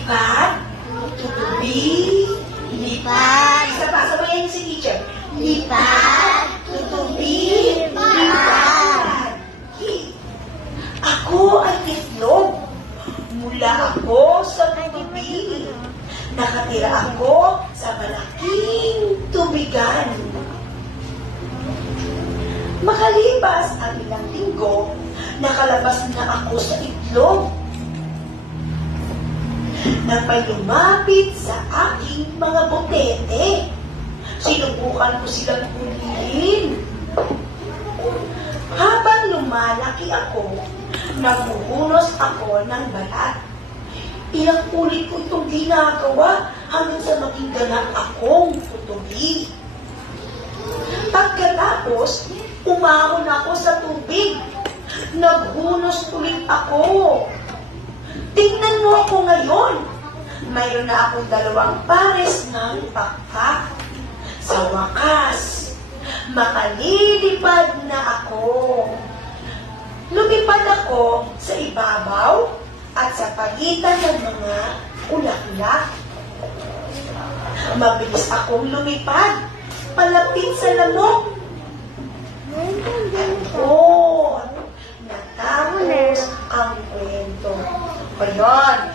Lipad, tutubi, lipad. Isa pa, sabayan niyo si teacher. Lipad, tutubi, lipad. Ako ay itlog. Mula ako sa tutubi. Nakatira ako sa malaking tubigan. Makalipas ang ilang linggo, nakalabas na ako sa itlog. Nang may lumapit sa aking mga botete, sinubukan ko silang kulihin. Habang lumalaki ako, nabuhunos ako ng balat. Ilang ulit ko itong ginagawa hanggang sa maging ganap akong tutubi. Pagkatapos, umahon ako sa tubig. Naghunos ulit ako. Tingnan mo ako ngayon. Mayroon na akong 2 pares ng pakpak. Sa wakas, makalilipad na ako. Lumipad ako sa ibabaw at sa pagitan ng mga ulaklak. Mabilis akong lumipad, palapit sa lamok. At doon, natapos ang kwento. Ayan,